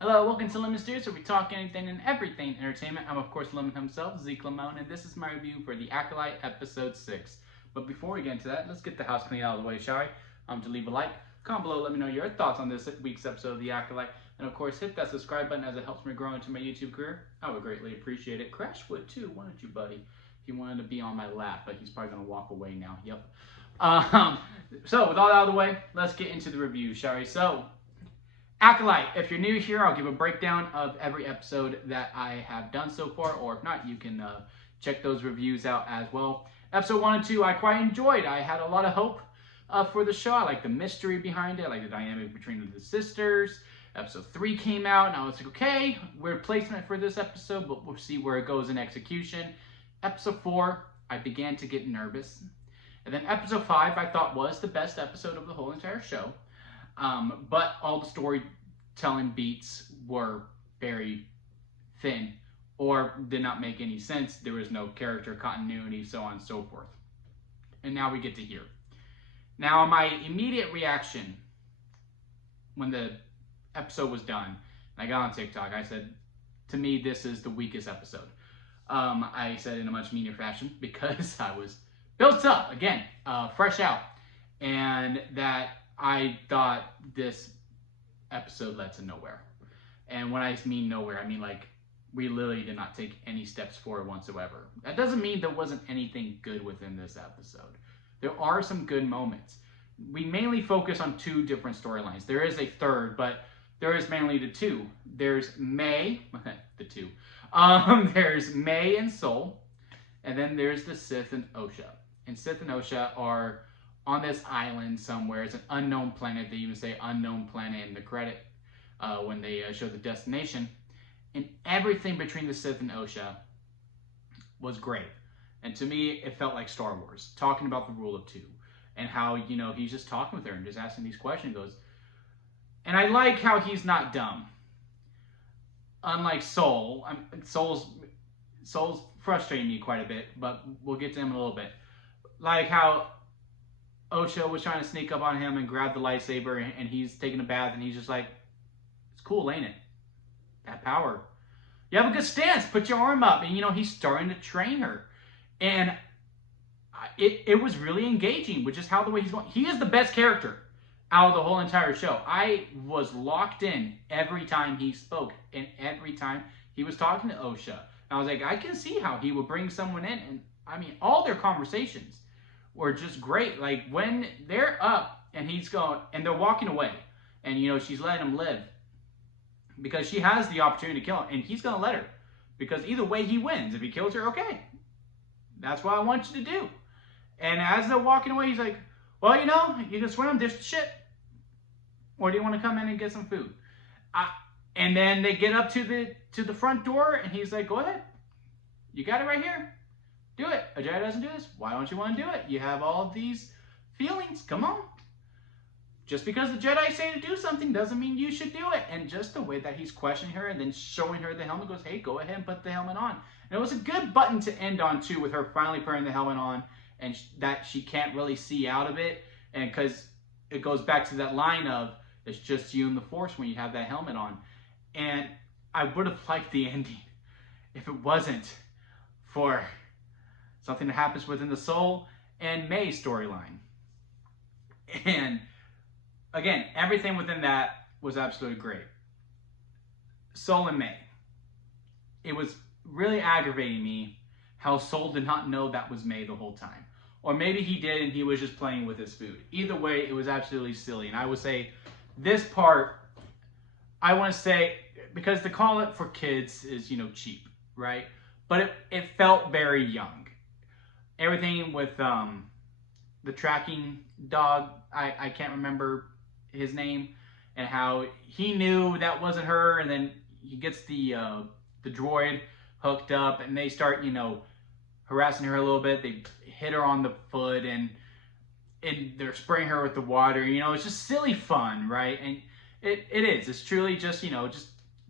Hello, welcome to Lemon Steers, where we talk anything and everything entertainment. I'm, of course, Lemon himself, Zeke Lemon, and this is my review for The Acolyte, Episode 6. But before we get into that, let's get the house clean out of the way, shall we? To leave a like, comment below, let me know your thoughts on this week's episode of The Acolyte, and of course, hit that subscribe button as it helps me grow into my YouTube career. I would greatly appreciate it. Crash would too, wouldn't you, buddy? He wanted to be on my lap, but he's probably going to walk away now. Yep. So, with all that out of the way, let's get into the review, shall we? So, Acolyte, if you're new here, I'll give a breakdown of every episode that I have done so far, or if not, you can check those reviews out as well. Episode 1 and 2, I quite enjoyed. I had a lot of hope for the show. I like the mystery behind it. I like the dynamic between the sisters. Episode 3 came out, and I was like, okay, weird placement for this episode, but we'll see where it goes in execution. Episode 4, I began to get nervous. And then episode 5, I thought was the best episode of the whole entire show. But all the storytelling beats were very thin or did not make any sense. There was no character continuity, so on and so forth. And now we get to here. Now, my immediate reaction when the episode was done, and I got on TikTok, I said, to me, this is the weakest episode. I said in a much meaner fashion because I was built up, again, fresh out, and that I thought this episode led to nowhere. And when I mean nowhere, I mean like we literally did not take any steps forward whatsoever. That doesn't mean there wasn't anything good within this episode. There are some good moments. We mainly focus on two different storylines. There is a third, but there is mainly the two. There's May, the two. There's May and Soul, and then there's the Sith and Osha. And Sith and Osha are on this island somewhere. It's an unknown planet. They even say unknown planet in the credit when they show the destination. And everything between the Sith and Osha was great. And to me, it felt like Star Wars, talking about the rule of two. And how, he's just talking with her and just asking these questions. Goes, and I like how he's not dumb. Unlike Soul. Soul's frustrating me quite a bit, but we'll get to him in a little bit. Like how Osha was trying to sneak up on him and grab the lightsaber, and he's taking a bath, and he's just like, it's cool, ain't it? That power. You have a good stance. Put your arm up. And, he's starting to train her. And it was really engaging, which is how the way he's going. He is the best character out of the whole entire show. I was locked in every time he spoke, and every time he was talking to Osha. And I was like, I can see how he would bring someone in. And, all their conversations were just great. Like when they're up and he's going and they're walking away and she's letting him live because she has the opportunity to kill him and he's going to let her because either way he wins. If he kills her, okay, that's what I want you to do. And as they're walking away, he's like, well, you can swim, dish the shit, or do you want to come in and get some food? And then they get up to the front door and he's like, go ahead, you got it right here. Do it. A Jedi doesn't do this. Why don't you want to do it? You have all of these feelings. Come on. Just because the Jedi say to do something doesn't mean you should do it. And just the way that he's questioning her and then showing her the helmet, goes, hey, go ahead and put the helmet on. And it was a good button to end on, too, with her finally putting the helmet on and that she can't really see out of it. And because it goes back to that line of, it's just you and the Force when you have that helmet on. And I would have liked the ending if it wasn't for something that happens within the Soul and May storyline. And again, everything within that was absolutely great. Soul and May. It was really aggravating me how Soul did not know that was May the whole time. Or maybe he did and he was just playing with his food. Either way, it was absolutely silly. And I would say this part, I want to say, because to call it for kids is, cheap, right? But it felt very young. Everything with the tracking dog, I can't remember his name, and how he knew that wasn't her, and then he gets the droid hooked up, and they start, harassing her a little bit. They hit her on the foot, and they're spraying her with the water. It's just silly fun, right? And it is. It's truly just,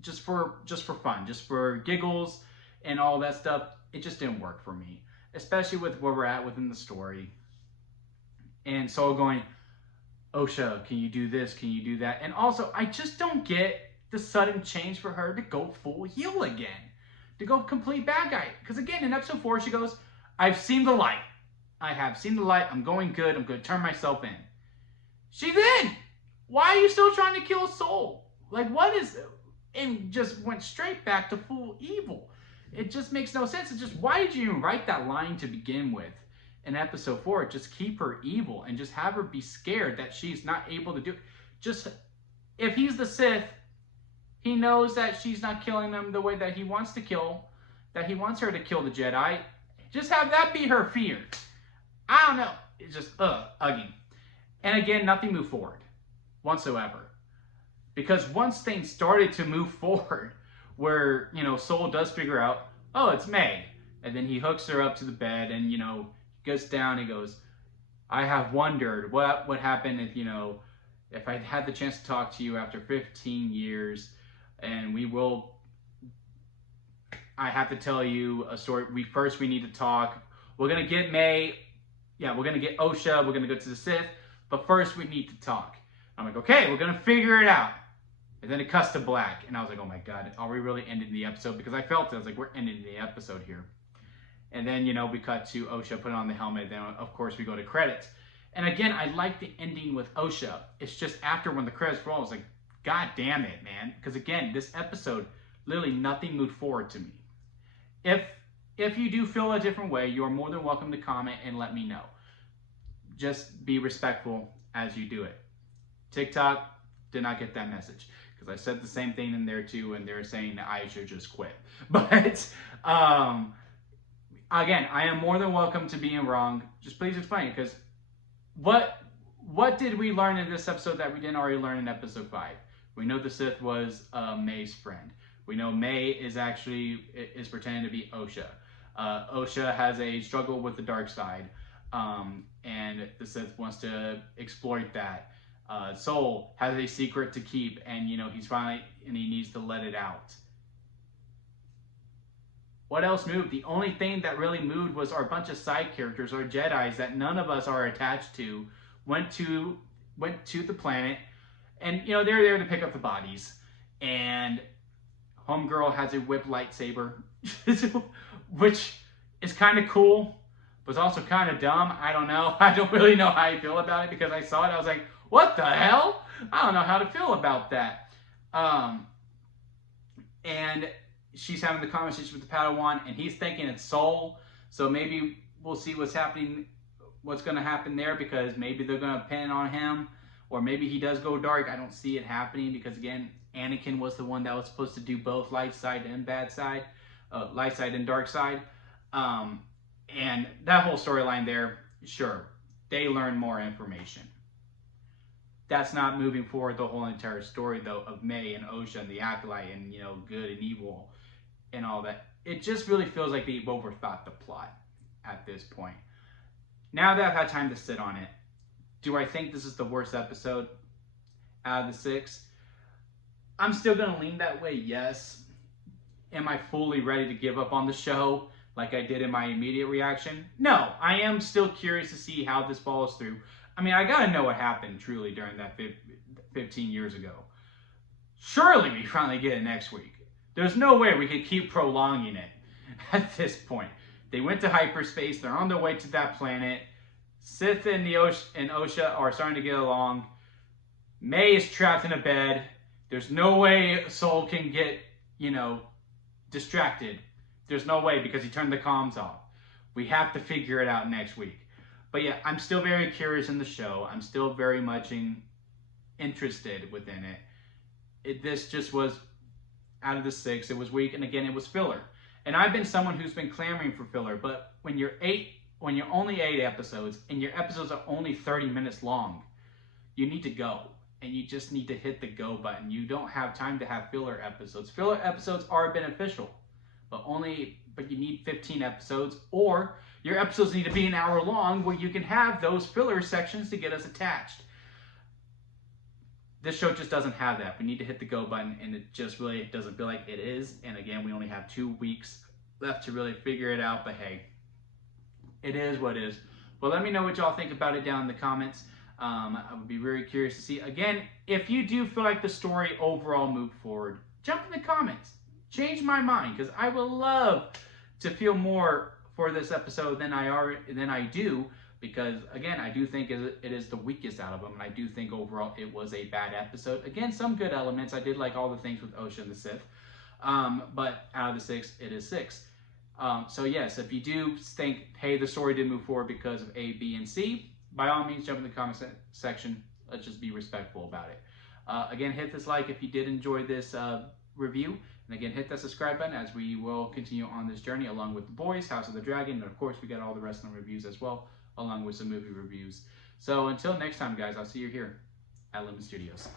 just for fun, just for giggles and all that stuff. It just didn't work for me, especially with where we're at within the story. And Soul going, Osha, can you do this? Can you do that? And also, I just don't get the sudden change for her to go full heel again, to go complete bad guy. Because again, in episode 4, she goes, I've seen the light. I have seen the light. I'm going good. I'm going to turn myself in. She's in. Why are you still trying to kill Soul? Like, what is it? And just went straight back to full evil. It just makes no sense. It's just, why did you even write that line to begin with in episode 4? Just keep her evil and just have her be scared that she's not able to do it. Just, if he's the Sith, he knows that she's not killing them the way that he wants to kill, that he wants her to kill the Jedi. Just have that be her fear. I don't know. It's just, ugly. And again, nothing moved forward whatsoever. Because once things started to move forward, where, you know, Soul does figure out, oh, it's May. And then he hooks her up to the bed and, you know, gets down and goes, I have wondered what would happen if, you know, if I had the chance to talk to you after 15 years and I have to tell you a story. We need to talk. We're going to get May. Yeah, we're going to get Osha. We're going to go to the Sith. But first we need to talk. I'm like, okay, we're going to figure it out. And then it cuts to black. And I was like, oh my God, are we really ending the episode? Because I felt it. I was like, we're ending the episode here. And then, you know, we cut to Osha putting on the helmet. Then, of course, we go to credits. And again, I like the ending with Osha. It's just after when the credits roll, I was like, God damn it, man. Because again, this episode, literally nothing moved forward to me. If you do feel a different way, you are more than welcome to comment and let me know. Just be respectful as you do it. TikTok did not get that message. Because I said the same thing in there too, and they're saying that I should just quit. But, again, I am more than welcome to being wrong. Just please explain, because what did we learn in this episode that we didn't already learn in episode 5? We know the Sith was May's friend. We know May is pretending to be Osha. Osha has a struggle with the dark side, and the Sith wants to exploit that. Soul has a secret to keep, and, you know, he needs to let it out. What else moved? The only thing that really moved was our bunch of side characters, our Jedis that none of us are attached to, went to the planet, and, you know, they're there to pick up the bodies. And Homegirl has a whip lightsaber, which is kind of cool, but it's also kind of dumb. I don't know. I don't really know how I feel about it, because I saw it. I was like, what the hell? I don't know how to feel about that. And she's having the conversation with the Padawan, and he's thinking it's Soul. So maybe we'll see what's going to happen there, because maybe they're going to pin on him, or maybe he does go dark. I don't see it happening, because again, Anakin was the one that was supposed to do both light side and bad side, light side and dark side. And that whole storyline there, sure, they learn more information. That's not moving forward the whole entire story, though, of May and Osha and the Acolyte and, you know, good and evil and all that. It just really feels like they overthought the plot at this point. Now that I've had time to sit on it, do I think this is the worst episode out of the 6? I'm still going to lean that way, yes. Am I fully ready to give up on the show like I did in my immediate reaction? No, I am still curious to see how this follows through. I mean, I got to know what happened truly during that 15 years ago. Surely we finally get it next week. There's no way we could keep prolonging it at this point. They went to hyperspace. They're on their way to that planet. Sith and Osha are starting to get along. May is trapped in a bed. There's no way Soul can get, you know, distracted. There's no way, because he turned the comms off. We have to figure it out next week. But yeah, I'm still very curious in the show. I'm still very much interested within it. This just was, out of the 6, it was weak, and again, it was filler. And I've been someone who's been clamoring for filler, but when you're only 8 episodes, and your episodes are only 30 minutes long, you need to go. And you just need to hit the go button. You don't have time to have filler episodes. Filler episodes are beneficial, but you need 15 episodes, or your episodes need to be an hour long where you can have those filler sections to get us attached. This show just doesn't have that. We need to hit the go button, and it just really doesn't feel like it is. And again, we only have 2 weeks left to really figure it out, but hey, it is what it is. Well, let me know what y'all think about it down in the comments. I would be very curious to see. Again, if you do feel like the story overall moved forward, jump in the comments. Change my mind, because I would love to feel more for this episode than I do. Because again, I do think it is the weakest out of them, and I do think overall it was a bad episode. Again, some good elements. I did like all the things with Osha and the Sith, but out of the 6, it is 6. So yes, if you do think, hey, the story did move forward because of A, B, and C, by all means, jump in the comment section. Let's just be respectful about it. Again, hit this like if you did enjoy this review. And again, hit that subscribe button as we will continue on this journey along with The Boys, House of the Dragon, and of course, we got all the wrestling reviews as well, along with some movie reviews. So until next time, guys, I'll see you here at Lemon Studios.